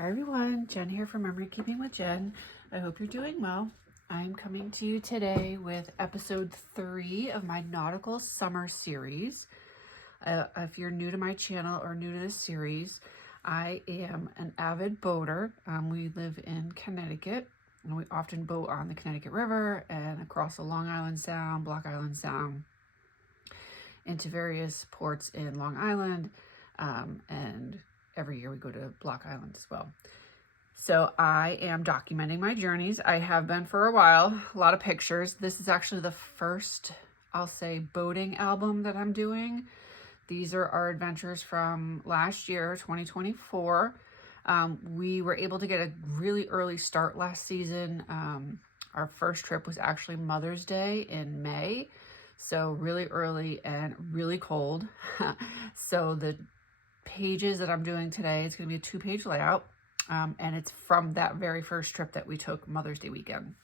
Hi everyone, Jen here from Memory Keeping with Jen. I hope you're doing well. I'm coming to you today with episode 3 of my Nautical Summer series. If you're new to my channel or new to this series, I am an avid boater. We live in Connecticut and we often boat on the Connecticut River and across the Long Island Sound, Block Island Sound, into various ports in Long Island, and every year we go to Block Island as well. So I am documenting my journeys. I have been for a while, a lot of pictures. This is actually the first, I'll say, boating album that I'm doing. These are our adventures from last year, 2024. We were able to get a really early start last season. Our first trip was actually Mother's Day in May. So really early and really cold. So the pages that I'm doing today, it's going to be a 2-page layout, and it's from that very first trip that we took Mother's Day weekend.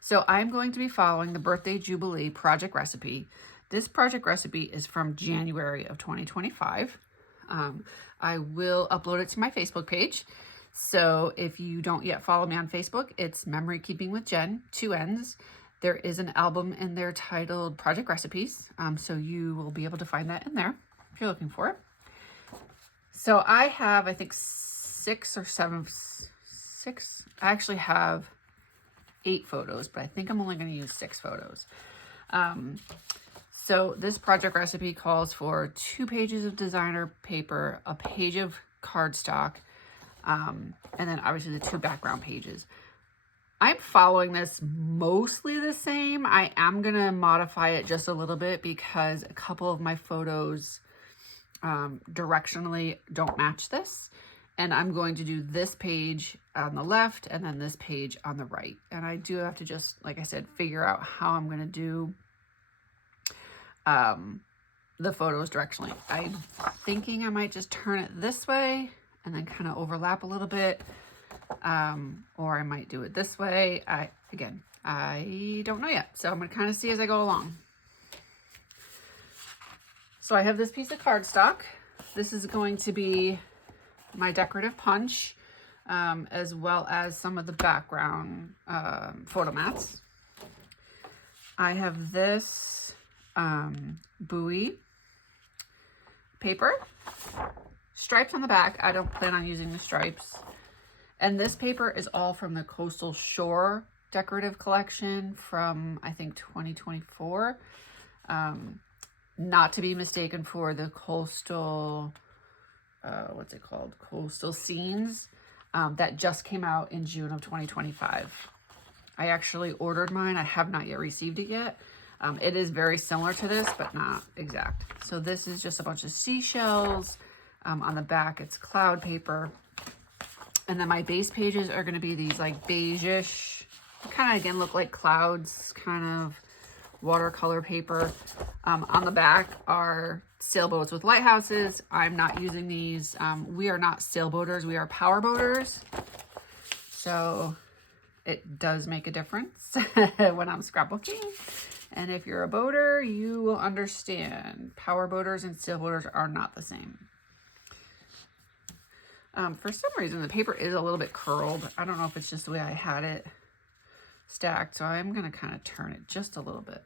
So I'm going to be following the Birthday Jubilee project recipe. This project recipe is from January of 2025. I will upload it to my Facebook page. So if you don't yet follow me on Facebook, it's Memory Keeping with Jen, 2 N's. There is an album in there titled Project Recipes. So you will be able to find that in there if you're looking for it. So I have, I think, 6 or 7, I actually have 8 photos, but I think I'm only going to use 6 photos. So this project recipe calls for 2 pages of designer paper, a page of cardstock, and then obviously the 2 background pages. I'm following this mostly the same. I am going to modify it just a little bit because a couple of my photos directionally don't match this, and I'm going to do this page on the left and then this page on the right, and I do have to just, like I said, figure out how I'm going to do the photos directionally. I'm thinking I might just turn it this way and then kind of overlap a little bit, or I might do it this way. I don't know yet, so I'm going to kind of see as I go along. So I have this piece of cardstock. This is going to be my decorative punch, as well as some of the background photo mats. I have this buoy paper, stripes on the back. I don't plan on using the stripes. And this paper is all from the Coastal Shore decorative collection from, I think, 2024. Not to be mistaken for the coastal, what's it called? Coastal Scenes, that just came out in June of 2025. I actually ordered mine. I have not yet received it yet. It is very similar to this, but not exact. So this is just a bunch of seashells. On the back, it's cloud paper. And then my base pages are going to be these like beige-ish, kind of again look like clouds, kind of watercolor paper. On the back are sailboats with lighthouses. I'm not using these. We are not sailboaters. We are power boaters. So it does make a difference when I'm scrapbooking. And if you're a boater, you will understand. Power boaters and sailboaters are not the same. For some reason, the paper is a little bit curled. I don't know if it's just the way I had it stacked. So I'm going to kind of turn it just a little bit.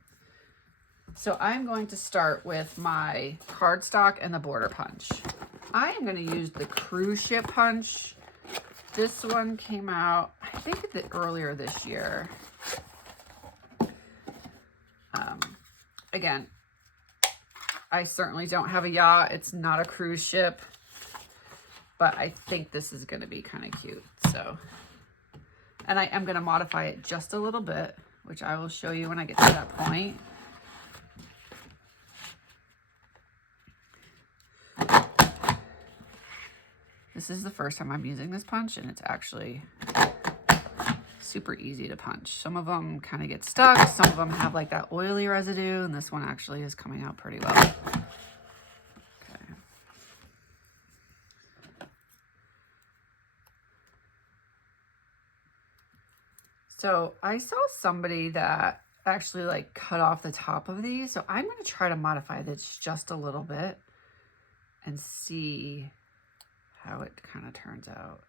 So I'm going to start with my cardstock and the border punch. I am going to use the cruise ship punch. This one came out, I think, earlier this year. Again, I certainly don't have a yacht. It's not a cruise ship, but I think this is going to be kind of cute. So, and I am going to modify it just a little bit, which I will show you when I get to that point. This is the first time I'm using this punch, and it's actually super easy to punch. Some of them kind of get stuck. Some of them have like that oily residue, and this one actually is coming out pretty well. Okay. So I saw somebody that actually like cut off the top of these. So I'm going to try to modify this just a little bit and see how it kind of turns out.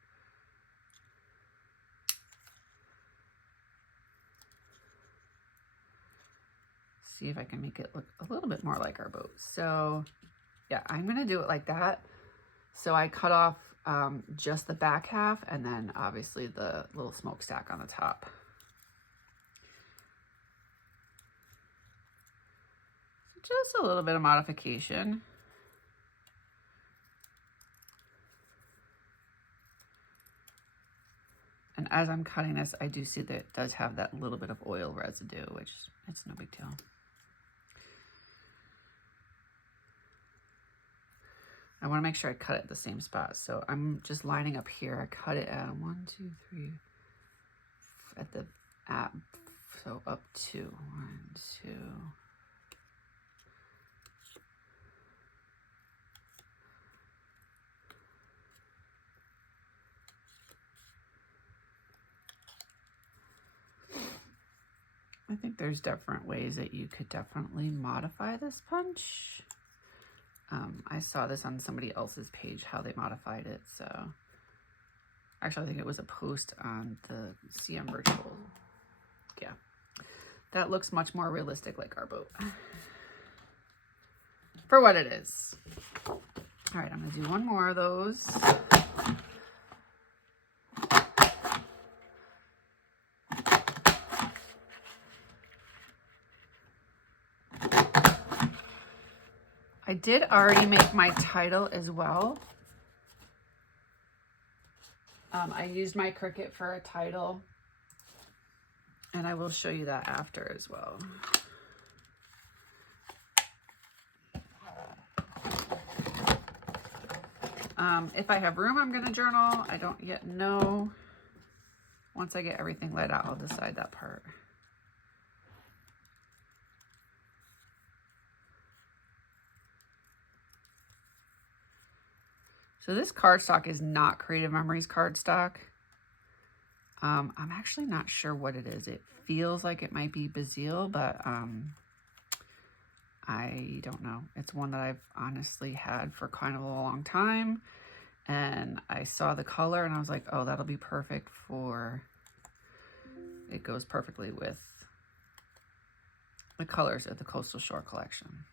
See if I can make it look a little bit more like our boat. So yeah, I'm gonna do it like that. So I cut off just the back half and then obviously the little smokestack on the top. So just a little bit of modification. And as I'm cutting this, I do see that it does have that little bit of oil residue, which it's no big deal. I want to make sure I cut it at the same spot. So I'm just lining up here. I cut it at 1, 2, 3, at the so up to 1, 2. I think there's different ways that you could definitely modify this punch. I saw this on somebody else's page, how they modified it. So actually, I think it was a post on the CM Virtual. Yeah, that looks much more realistic like our boat for what it is. All right, I'm gonna do one more of those. I did already make my title as well. I used my Cricut for a title, and I will show you that after as well. If I have room, I'm going to journal. I don't yet know. Once I get everything laid out, I'll decide that part. So this cardstock is not Creative Memories cardstock. I'm actually not sure what it is. It feels like it might be Bazille, but I don't know. It's one that I've honestly had for kind of a long time. And I saw the color and I was like, oh, that'll be perfect for, it goes perfectly with the colors of the Coastal Shore collection.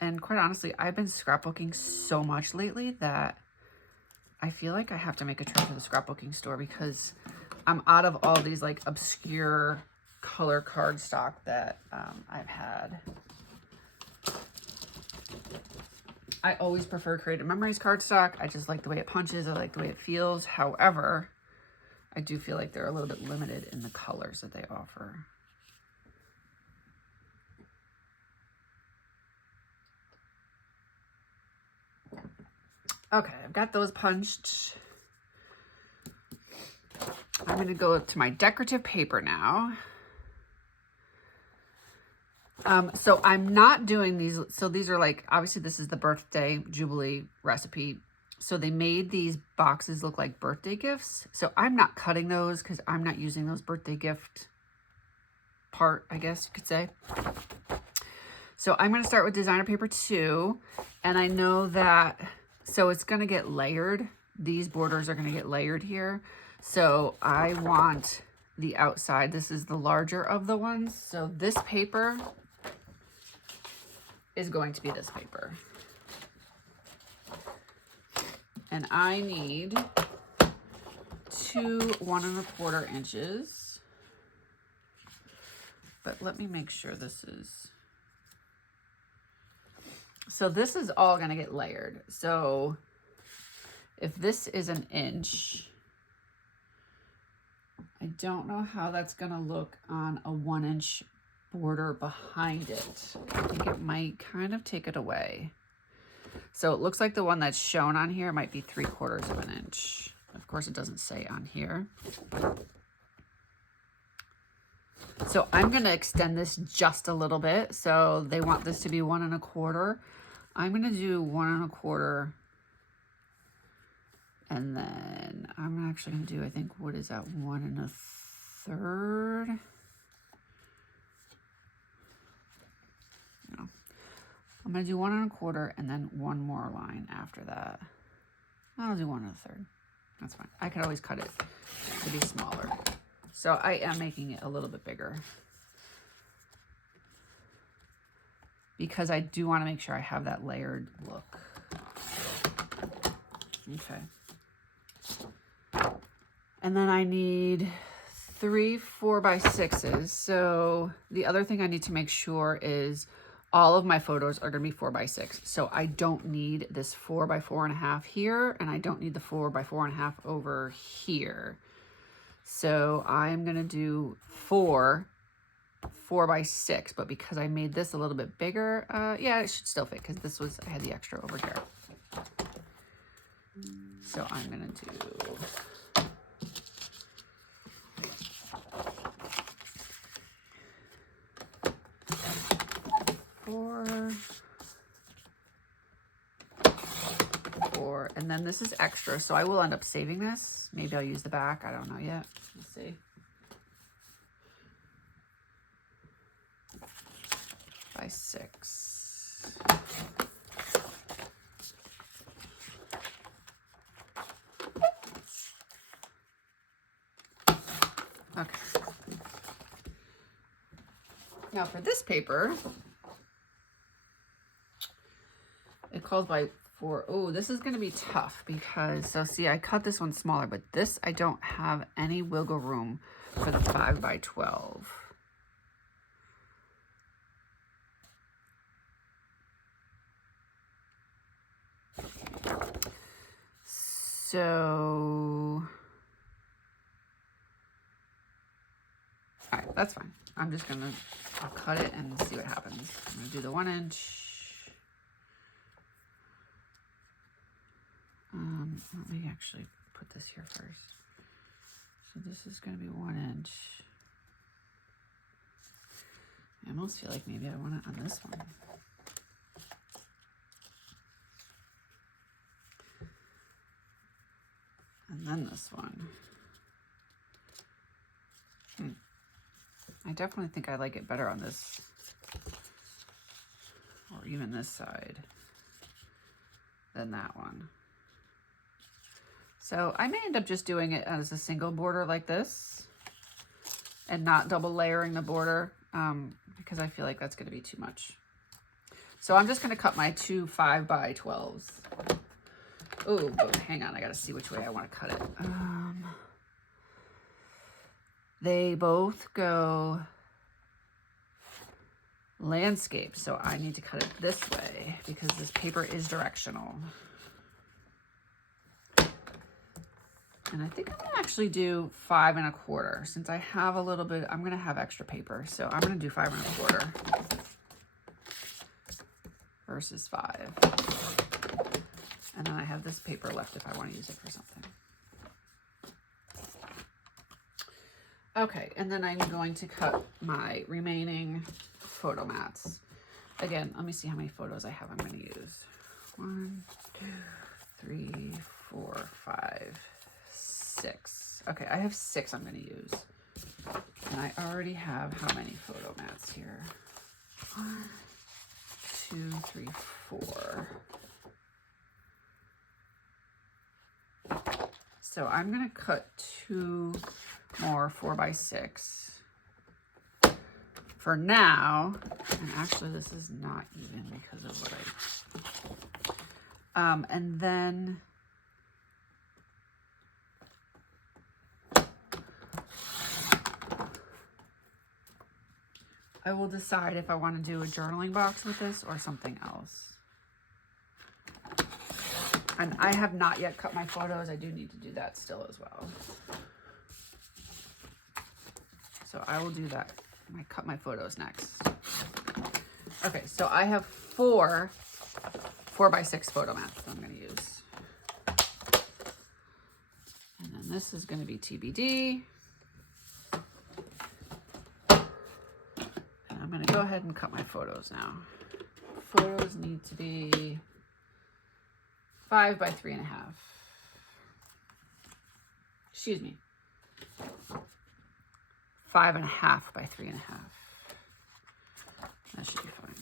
And quite honestly, I've been scrapbooking so much lately that I feel like I have to make a trip to the scrapbooking store because I'm out of all these like obscure color cardstock that I've had. I always prefer Creative Memories cardstock. I just like the way it punches. I like the way it feels. However, I do feel like they're a little bit limited in the colors that they offer. Okay, I've got those punched. I'm going to go to my decorative paper now. So I'm not doing these. So these are like, obviously this is the Birthday Jubilee recipe. So they made these boxes look like birthday gifts. So I'm not cutting those because I'm not using those birthday gift part, I guess you could say. So I'm going to start with designer paper 2. And I know that, so it's going to get layered. These borders are going to get layered here. So I want the outside. This is the larger of the ones. So this paper is going to be this paper. And I need 2 1 1/4 inches. But let me make sure this is, so this is all going to get layered. So if this is 1 inch, I don't know how that's going to look on a 1 inch border behind it. I think it might kind of take it away. So it looks like the one that's shown on here might be 3/4 of 1 inch. Of course, it doesn't say on here. So I'm going to extend this just a little bit. So they want this to be 1 1/4. I'm going to do 1 1/4. And then I'm actually going to do, I think, what is that? 1 1/3. No. I'm going to do 1 1/4 and then one more line after that. I'll do 1 1/3. That's fine. I could always cut it to be smaller. So I am making it a little bit bigger because I do want to make sure I have that layered look. Okay. And then I need 3 4x6s. So the other thing I need to make sure is all of my photos are going to be 4x6. So I don't need this 4 by 4.5 here, and I don't need the 4 by 4.5 over here. So I'm going to do 4 4x6, but because I made this a little bit bigger, yeah, it should still fit because I had the extra over here. So I'm going to do 4, and then this is extra, so I will end up saving this. Maybe I'll use the back. I don't know yet. Let's see. By 6. Okay. Now for this paper, it calls by 4. Oh, this is going to be tough because, so see, I cut this one smaller, but this, I don't have any wiggle room for the 5 by 12. So, all right, that's fine. I'm just going to, I'll cut it and see what happens. I'm going to do the 1 inch. Let me actually put this here first. So this is going to be 1 inch. I almost feel like maybe I want it on this one. And then this one. I definitely think I like it better on this, or even this side, than that one. So I may end up just doing it as a single border like this and not double layering the border because I feel like that's going to be too much. So I'm just going to cut my 2 5 by 12s. Oh, hang on. I got to see which way I want to cut it. They both go landscape, so I need to cut it this way because this paper is directional. And I think I'm gonna actually do 5 1/4 since I have a little bit, I'm gonna have extra paper. So I'm gonna do 5 1/4 versus 5. And then I have this paper left if I wanna use it for something. Okay, and then I'm going to cut my remaining photo mats. Again, let me see how many photos I have I'm gonna use. 1, 2, 3, 4, 5, 6. Okay, I have 6 I'm going to use. And I already have how many photo mats here? 1, 2, 3, 4. So I'm going to cut 2 more 4 by 6 for now. And actually this is not even because of what and then I will decide if I want to do a journaling box with this or something else. And I have not yet cut my photos. I do need to do that still as well. So I will do that. I cut my photos next. Okay, so I have 4 4 by 6 photo mats that I'm going to use. And then this is going to be TBD. And I'm going to go ahead and cut my photos now. Photos need to be 5 by 3.5. Excuse me. 5.5 by 3.5. That should be fine.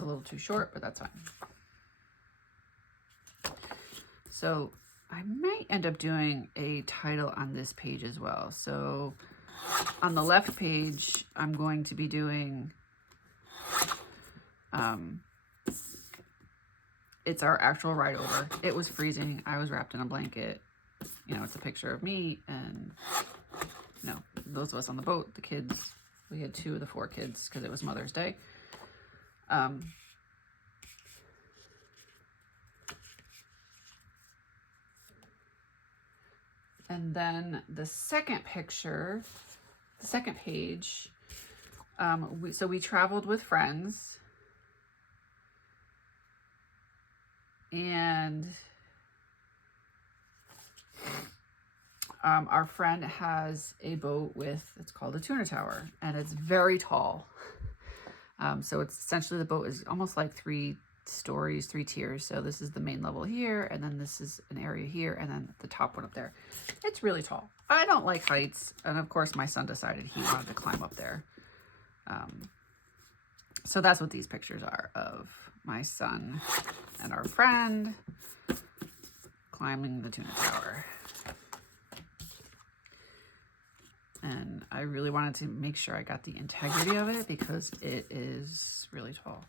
one's a little too short, but that's fine. So I might end up doing a title on this page as well. So on the left page, I'm going to be doing, it's our actual ride over. It was freezing. I was wrapped in a blanket. You know, it's a picture of me and, you know, those of us on the boat, the kids. We had 2 of the 4 kids because it was Mother's Day. And then the second picture, the second page, so we traveled with friends, and our friend has a boat with, it's called a tuna tower, and it's very tall. So it's essentially, the boat is almost like 3 stories, 3 tiers. So this is the main level here, and then this is an area here, and then the top one up there. It's really tall. I don't like heights, and of course my son decided he wanted to climb up there. So that's what these pictures are of my son and our friend climbing the tuna tower. And I really wanted to make sure I got the integrity of it because it is really tall.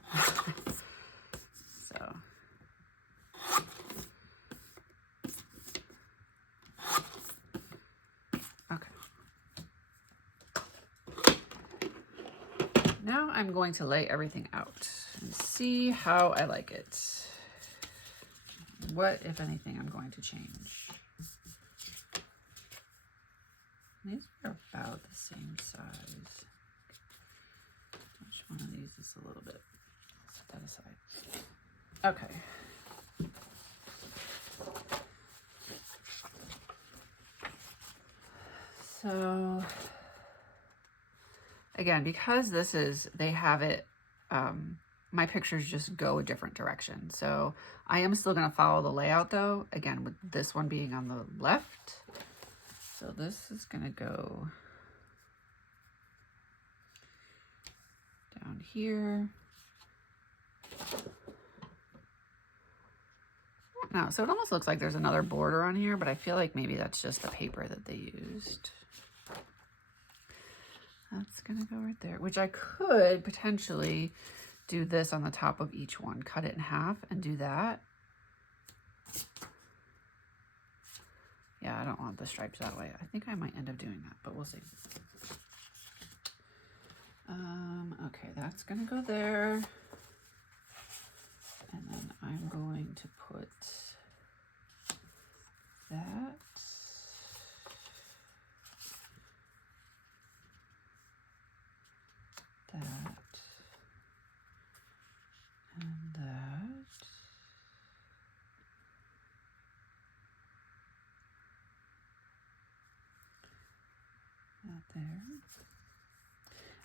So. Okay. Now I'm going to lay everything out and see how I like it. What, if anything, I'm going to change. These are about the same size. Which one of these is a little bit? Set that aside. Okay. So, again, because this is, they have it, my pictures just go a different direction. So I am still going to follow the layout though, again, with this one being on the left. So this is going to go down here. No, so it almost looks like there's another border on here, but I feel like maybe that's just the paper that they used. That's going to go right there, which I could potentially do this on the top of each one, cut it in half and do that. Yeah, I don't want the stripes that way. I think I might end up doing that, but we'll see. Okay, that's gonna go there. And then I'm going to put that. That. And that. That there.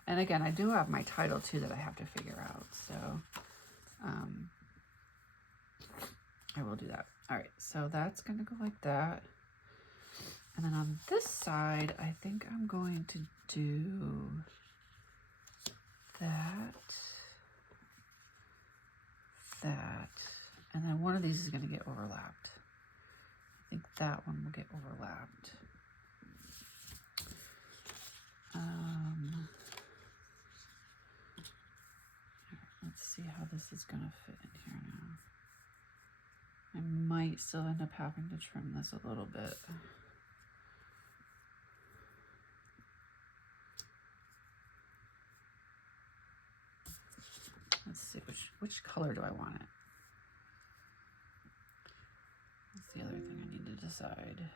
And again, I do have my title too that I have to figure out. So I will do that. All right, so that's gonna go like that. And then on this side, I think I'm going to do that, that, and then one of these is gonna get overlapped. I think that one will get overlapped. Let's see how this is gonna fit in here now. I might still end up having to trim this a little bit. Let's see, which color do I want it? That's the other thing I need to decide.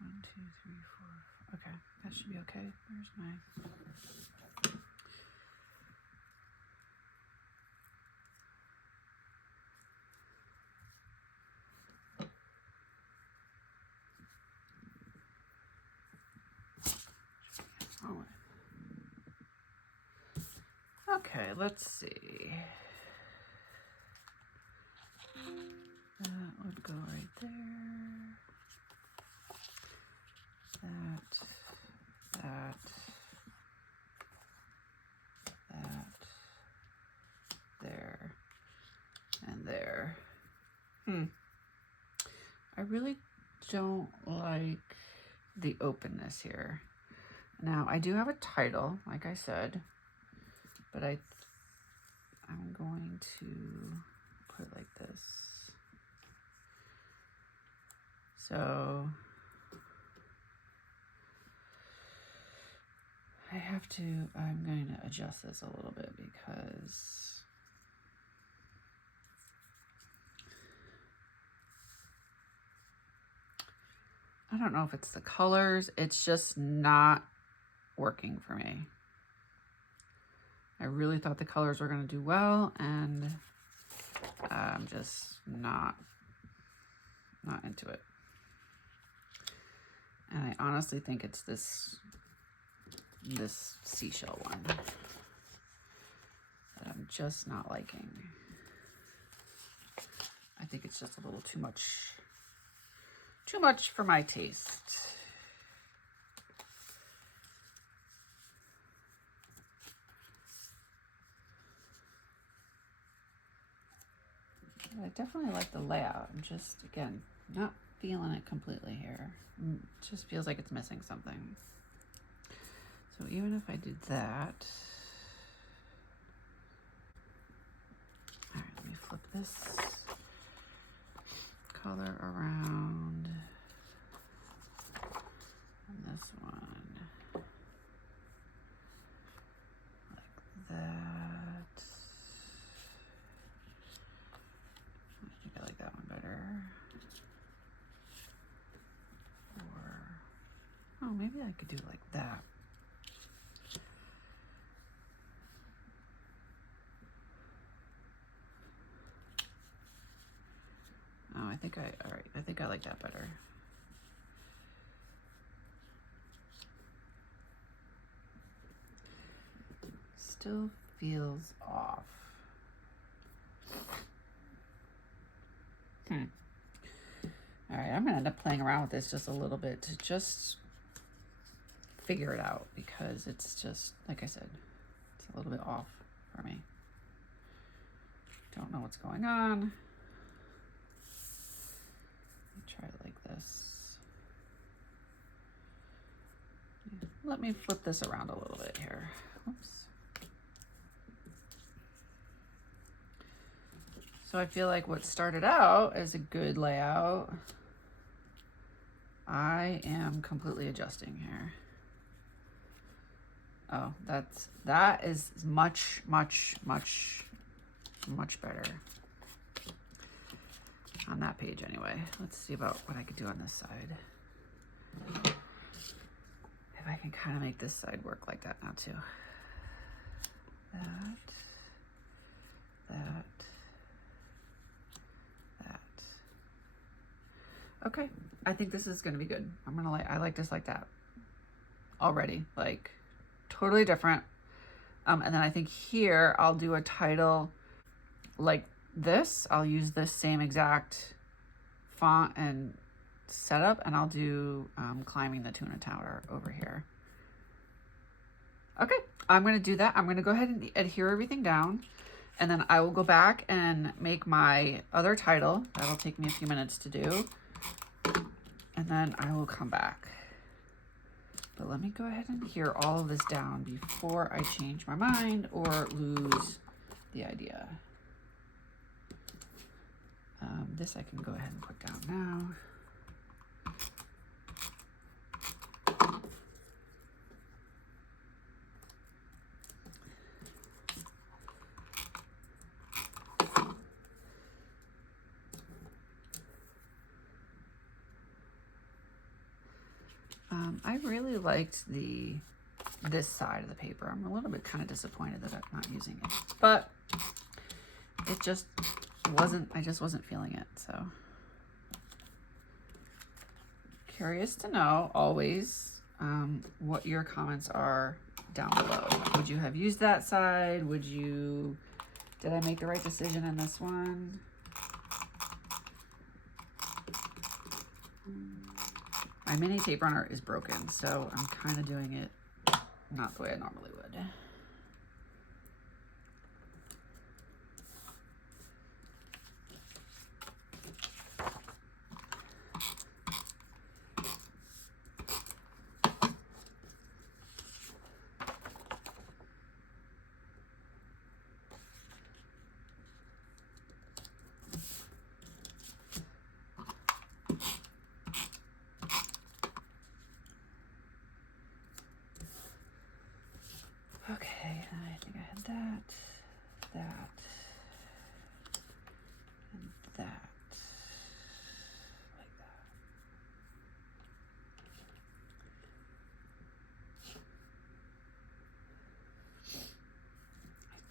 One, two, three, four. Okay, that should be okay. Where's my... Okay, let's see. That would go right there. I really don't like the openness here. Now, I do have a title, like I said, but I'm going to put it like this. So I'm going to adjust this a little bit because I don't know if it's the colors. It's just not working for me. I really thought the colors were going to do well, and I'm just not into it. And I honestly think it's this seashell one that I'm just not liking. I think it's just a little too much for my taste. I definitely like the layout. I'm just, again, not feeling it completely here. It just feels like it's missing something. So even if I did that, all right, let me flip this color around and this one like that. I think I like that one better. Or, oh, maybe I could do it like that. Oh, I think all right, I think I like that better. Still feels off. All right, I'm gonna end up playing around with this just a little bit to just figure it out, because it's just, like I said, it's a little bit off for me. Don't know what's going on. Try it like this. Let me flip this around a little bit here. Oops. So I feel like what started out as a good layout, I am completely adjusting here. Oh, that is much better. On that page anyway. Let's see about what I could do on this side. If I can kind of make this side work like that now too. That. Okay, I think this is gonna be good. I like this like that already, like totally different. And then I think here I'll do a title like this. I'll use this same exact font and setup, and I'll do Climbing the Tuna Tower over here. Okay, I'm gonna do that. I'm gonna go ahead and adhere everything down, and then I will go back and make my other title. That'll take me a few minutes to do, and then I will come back. But let me go ahead and adhere all of this down before I change my mind or lose the idea. This I can go ahead and put down now. I really liked this side of the paper. I'm a little bit kind of disappointed that I'm not using it, but it just wasn't, I just wasn't feeling it. So curious to know always what your comments are down below. Would you have used that side? Did I make the right decision in this one? My mini tape runner is broken, so I'm kind of doing it not the way I normally would.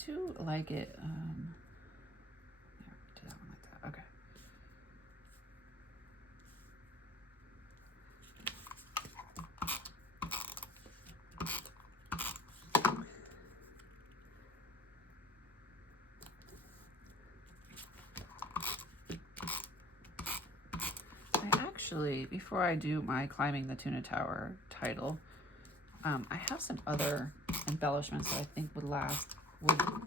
too like it. There, do that one like that. Okay. Actually, before I do my Climbing the Tuna Tower title, I have some other embellishments that I think would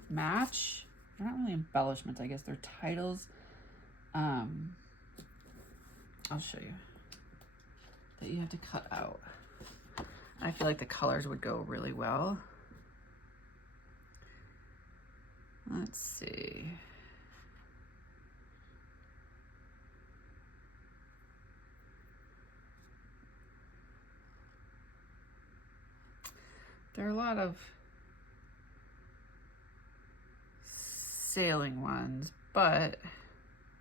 match. They're not really embellishments, I guess they're titles. I'll show you that you have to cut out. I feel like the colors would go really well. Let's see. There are a lot of sailing ones, but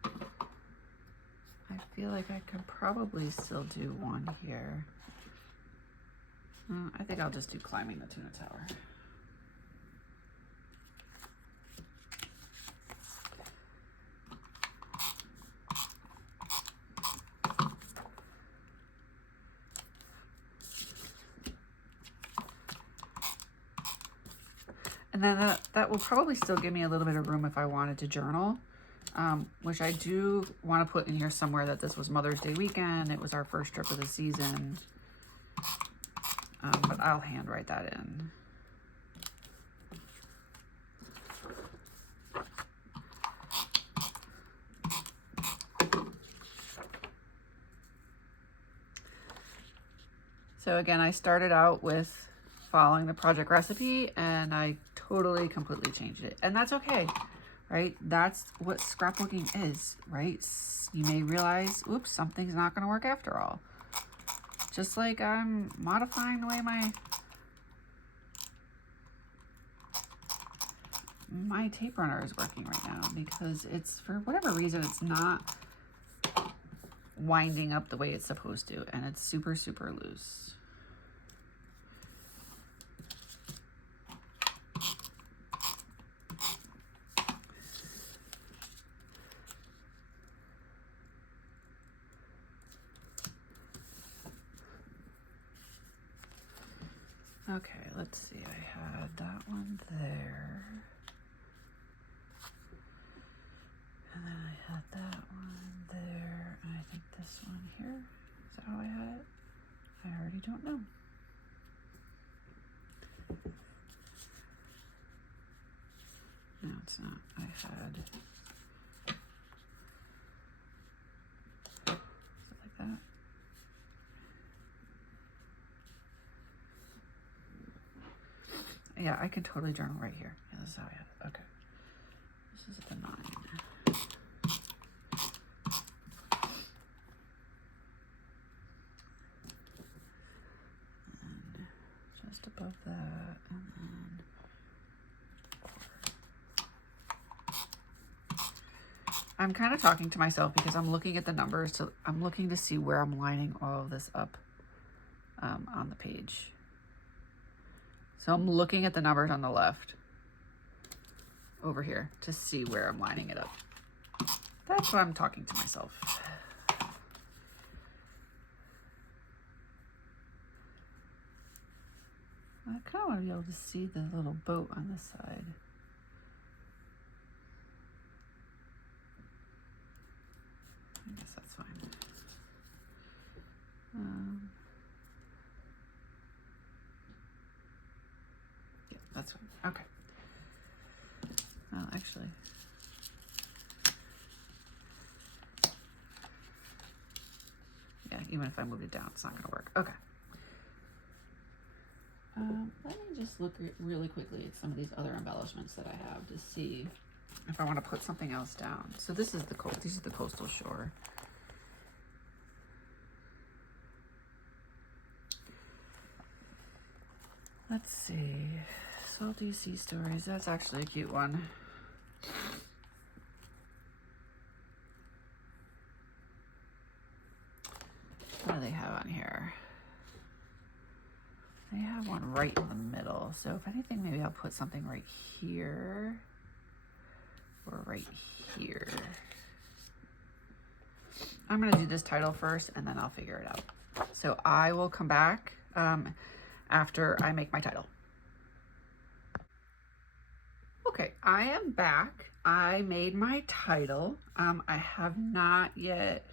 I feel like I could probably still do one here. I think I'll just do Climbing the Tuna Tower. And then that will probably still give me a little bit of room if I wanted to journal, which I do want to put in here somewhere that this was Mother's Day weekend. It was our first trip of the season, but I'll handwrite that in. So again, I started out with following the project recipe and I completely changed it. And that's okay, right? That's what scrapbooking is, right? You may realize, oops, something's not going to work after all. Just like I'm modifying the way my tape runner is working right now because it's, for whatever reason, it's not winding up the way it's supposed to, and it's super, super loose. Okay, let's see, I had that one there. And then I had that one there. And I think this one here, is that how I had it? I already don't know. No, it's not. I had, is it like that? Yeah, I can totally journal right here. Yeah, this is how I had it. Okay. This is the 9. And just above that, and then 4. I'm kind of talking to myself because I'm looking at the numbers. So I'm looking to see where I'm lining all of this up on the page. So I'm looking at the numbers on the left over here to see where I'm lining it up. That's why I'm talking to myself. I kind of want to be able to see the little boat on this side. I guess that's fine. Yeah, that's fine. Okay. Well, actually, yeah, even if I move it down, it's not going to work. Okay. Let me just look really quickly at some of these other embellishments that I have to see if I want to put something else down. So this is these are the coastal shore. Let's see. Salty Sea Stories. That's actually a cute one. What do they have on here? They have one right in the middle. So if anything, maybe I'll put something right here or right here. I'm going to do this title first and then I'll figure it out. So I will come back after I make my title. Okay, I am back. I made my title. I have not yet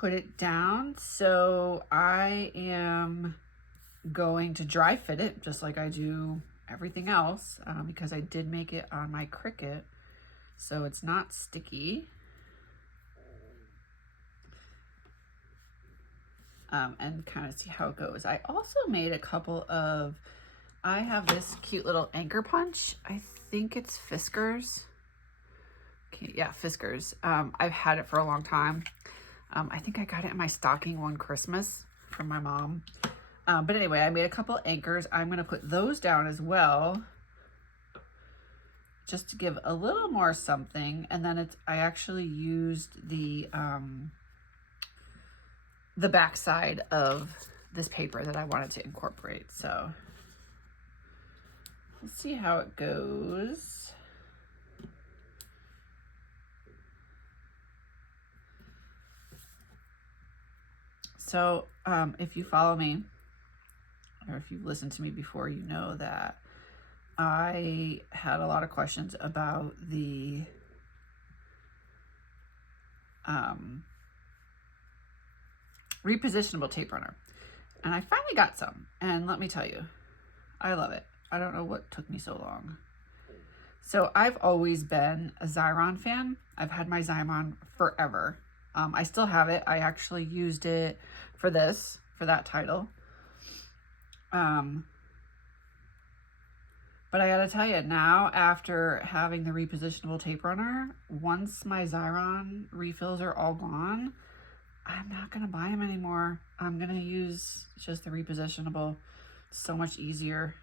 put it down, so I am going to dry fit it just like I do everything else because I did make it on my Cricut, so it's not sticky. And kind of see how it goes. I also made a couple of, I have this cute little anchor punch. I think it's Fiskars. Okay, yeah, Fiskars. I've had it for a long time. I think I got it in my stocking one Christmas from my mom. But anyway, I made a couple anchors. I'm going to put those down as well, just to give a little more something. And then I actually used the back side of this paper that I wanted to incorporate. So let's see how it goes. So if you follow me, or if you've listened to me before, you know that I had a lot of questions about the repositionable tape runner. And I finally got some. And let me tell you, I love it. I don't know what took me so long. So I've always been a Xyron fan. I've had my Xyron forever. I still have it. I actually used it for that title. But I gotta tell you, now after having the repositionable tape runner, once my Xyron refills are all gone, I'm not gonna buy them anymore. I'm gonna use just the repositionable. It's so much easier.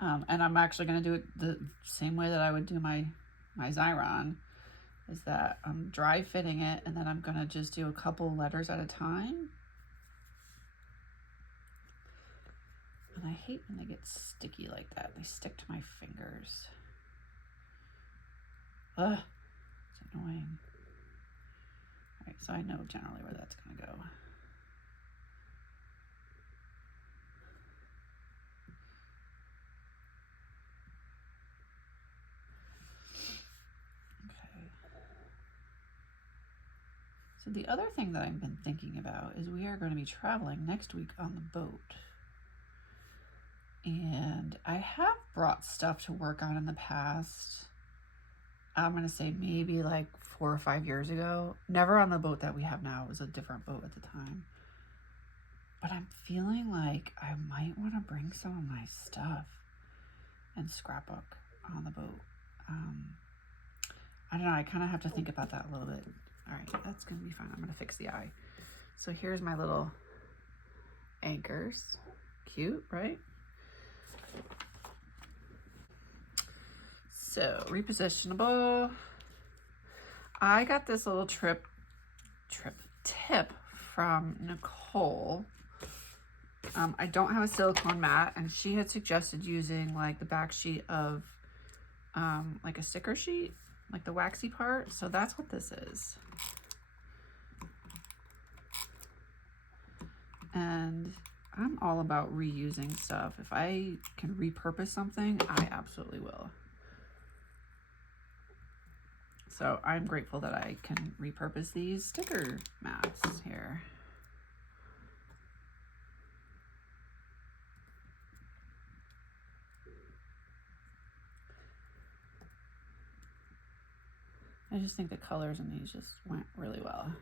And I'm actually gonna do it the same way that I would do my Xyron, is that I'm dry fitting it and then I'm gonna just do a couple letters at a time. And I hate when they get sticky like that. They stick to my fingers. Ugh, it's annoying. All right, so I know generally where that's gonna go. So the other thing that I've been thinking about is we are going to be traveling next week on the boat. And I have brought stuff to work on in the past. I'm going to say maybe like 4 or 5 years ago. Never on the boat that we have now. It was a different boat at the time. But I'm feeling like I might want to bring some of my stuff and scrapbook on the boat. I don't know. I kind of have to think about that a little bit. All right, that's gonna be fine. I'm gonna fix the eye. So here's my little anchors. Cute, right? So repositionable. I got this little tip from Nicole. I don't have a silicone mat, and she had suggested using like the back sheet of like a sticker sheet, like the waxy part. So that's what this is. And I'm all about reusing stuff. If I can repurpose something, I absolutely will. So I'm grateful that I can repurpose these sticker mats here. I just think the colors in these just went really well.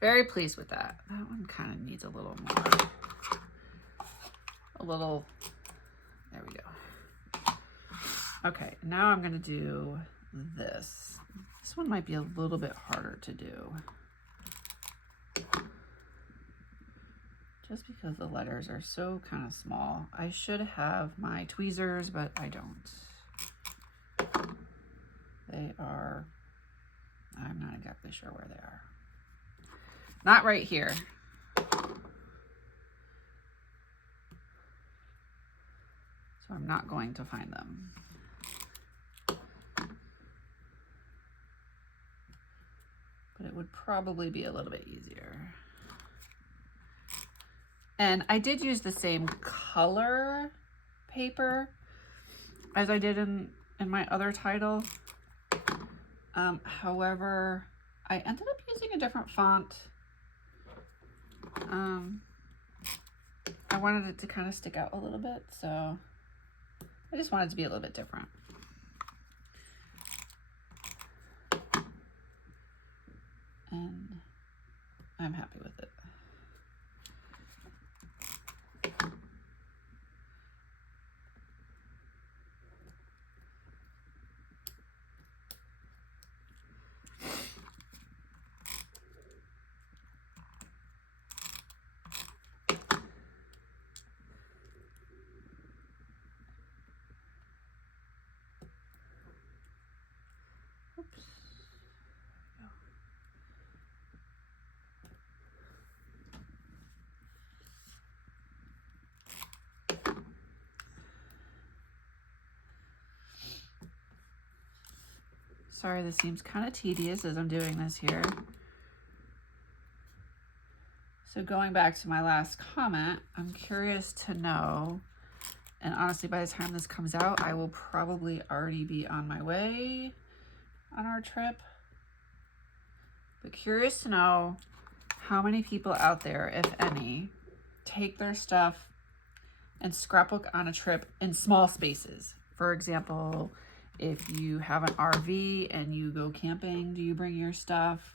Very pleased with that. That one kind of needs a little more. There we go. Okay, now I'm gonna do this. This one might be a little bit harder to do. Just because the letters are so kind of small. I should have my tweezers, but I don't. They are, I'm not exactly sure where they are. Not right here. So I'm not going to find them. But it would probably be a little bit easier. And I did use the same color paper as I did in my other title. However, I ended up using a different font. I wanted it to kind of stick out a little bit, so I just wanted it to be a little bit different. And I'm happy with it. Oops. Sorry, this seems kind of tedious as I'm doing this here. So going back to my last comment, I'm curious to know, and honestly, by the time this comes out, I will probably already be on my way on our trip. But curious to know how many people out there, if any, take their stuff and scrapbook on a trip in small spaces. For example, if you have an RV and you go camping, do you bring your stuff?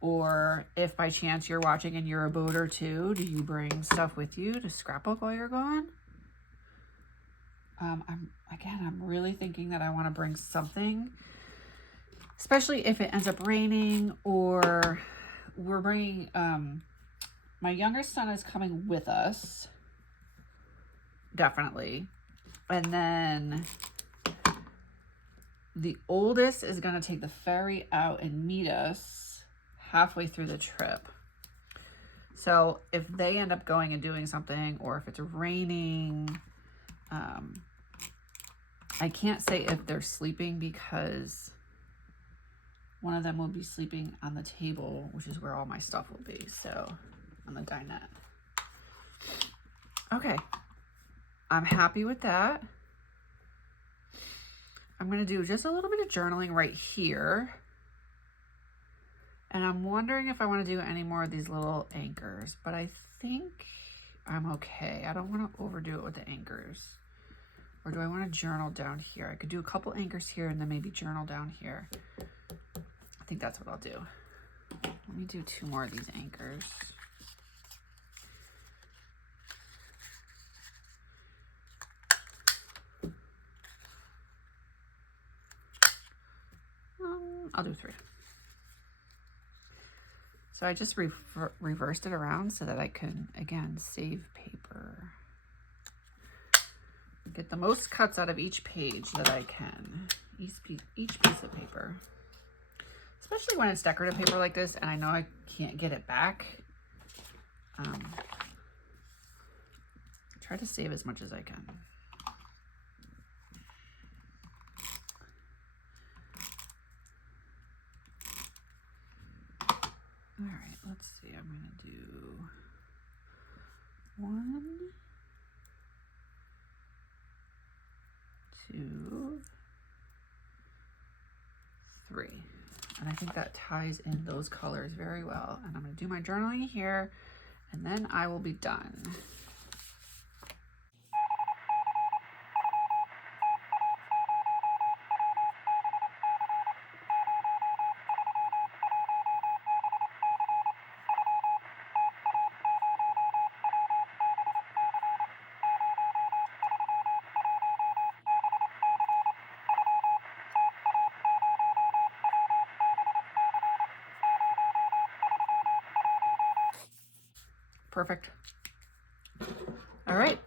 Or if by chance you're watching and you're a boat or two, do you bring stuff with you to scrapbook while you're gone? I'm really thinking that I want to bring something, especially if it ends up raining, or we're bringing, my youngest son is coming with us, definitely. And then the oldest is going to take the ferry out and meet us halfway through the trip. So if they end up going and doing something, or if it's raining, I can't say if they're sleeping because one of them will be sleeping on the table, which is where all my stuff will be. So on the dinette. Okay. I'm happy with that. I'm going to do just a little bit of journaling right here. And I'm wondering if I want to do any more of these little anchors, but I think I'm okay. I don't want to overdo it with the anchors. Or do I want to journal down here? I could do a couple anchors here and then maybe journal down here. I think that's what I'll do. Let me do 2 more of these anchors. I'll do 3. So I just reversed it around so that I can, again, save paper. Get the most cuts out of each page that I can. Each piece of paper. Especially when it's decorative paper like this and I know I can't get it back. Try to save as much as I can. All right, let's see. I'm going to do 1, 2, 3. And I think that ties in those colors very well. And I'm going to do my journaling here, and then I will be done. Perfect. All right,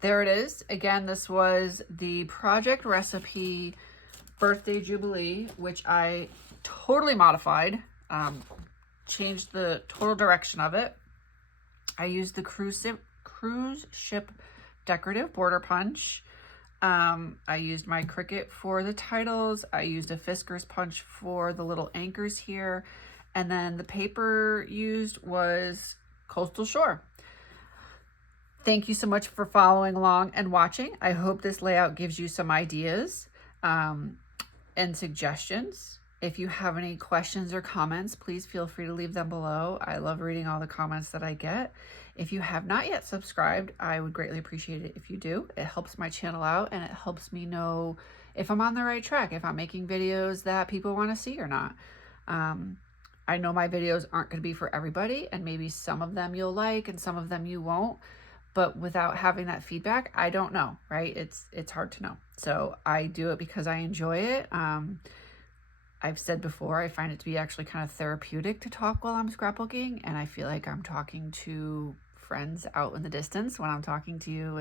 there it is. Again, this was the project recipe Birthday Jubilee, which I totally modified, changed the total direction of it. I used the cruise ship decorative border punch. I used my Cricut for the titles. I used a Fisker's punch for the little anchors here. And then the paper used was Coastal Shore. Thank you so much for following along and watching. I hope this layout gives you some ideas and suggestions. If you have any questions or comments, please feel free to leave them below. I love reading all the comments that I get. If you have not yet subscribed, I would greatly appreciate it if you do. It helps my channel out and it helps me know if I'm on the right track, if I'm making videos that people want to see or not. I know my videos aren't going to be for everybody, and maybe some of them you'll like and some of them you won't. But without having that feedback, I don't know, right? It's hard to know. So I do it because I enjoy it. I've said before, I find it to be actually kind of therapeutic to talk while I'm scrapbooking, and I feel like I'm talking to friends out in the distance when I'm talking to you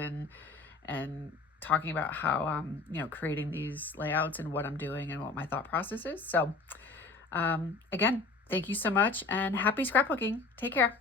and talking about how I'm, creating these layouts and what I'm doing and what my thought process is. So again, thank you so much and happy scrapbooking. Take care.